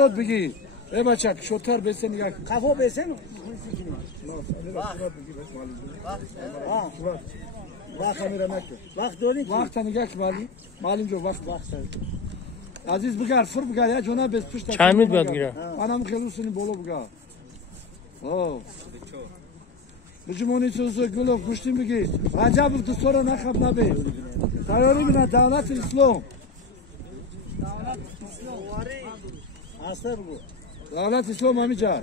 زود بگی ای بچه شوتر بسن یک قفا بسن وقت میره نکه وقت داری وقت نگاه که معلوم جو وقت عزیز بگر فر بگر یا جونا بس پشت چند میت بیاد گیره منم خیلی سنی بولو بگر بجمونی سوزو گلو گوشتیم بگی عجب تو سورا نخب نبی تیاری بینه دولت اسلام هسته بگو دولت اسلام همی جای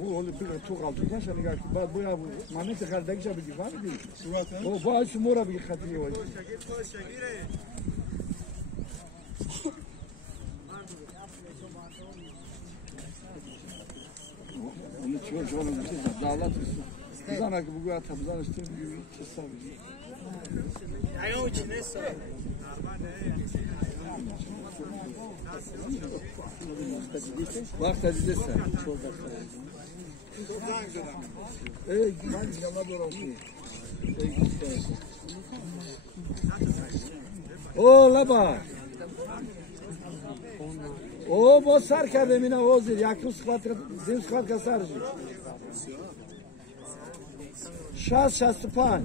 bu öyle bir çok altından şöyle gel. Bu ya bu manit kaldaki şey bir var mı? O bu aşı mora bir khatiye var. Onu çok zor bir şey. Davlat üstü. Sana ki bu kadar tabuzan üstü gibi çesar. Ayağın içine sor. Vakit edilirse. Ey ben yana bırakayım. O laba. O bu sar kerdem ina ozir. Yakın zim sıkat kasarcı. 65.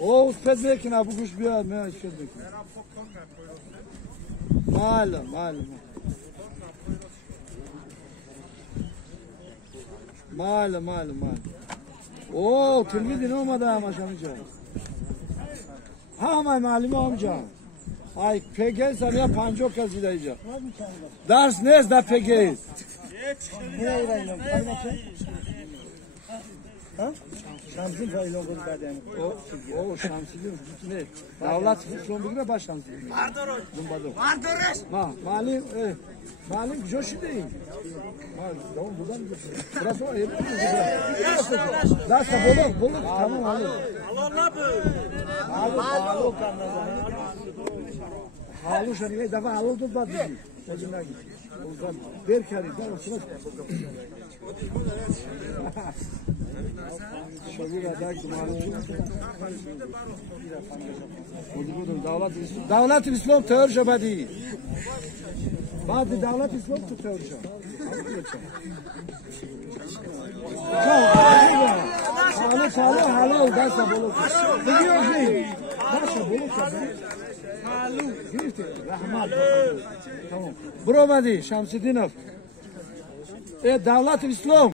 O uspet mekin abi kuş bir yer mi uspet mekin. Malum. O tilmidin olmadı ama şamca. Ha malum amca. Ay pegez ya panco kazılayacak. Ders ne da pegez. Nereye gidelim? Ha? Şamsın faydalı olur kadem. O şamsın ne? Davlat son bugüne başlansın. Vardır. Malum coşu değil. Tamam buradan geçiyor. Burası o ev. Dasta bolu tamam abi. Allah bu. Halu kanına. Halu şöyle defa halu tut bak bizi. Sözünden git. Olsan bir kere daha sınıf. Şöyle kadar ki Davlat İslam tör şabadi. Bazı davlat İslam tör şabadi. Halu dasta bolu. Biliyor musun? Dasta bolu şabadi. Halu. Girti. Rahmat. Tamam. Bromadi Şamsidinov. Davlat İslam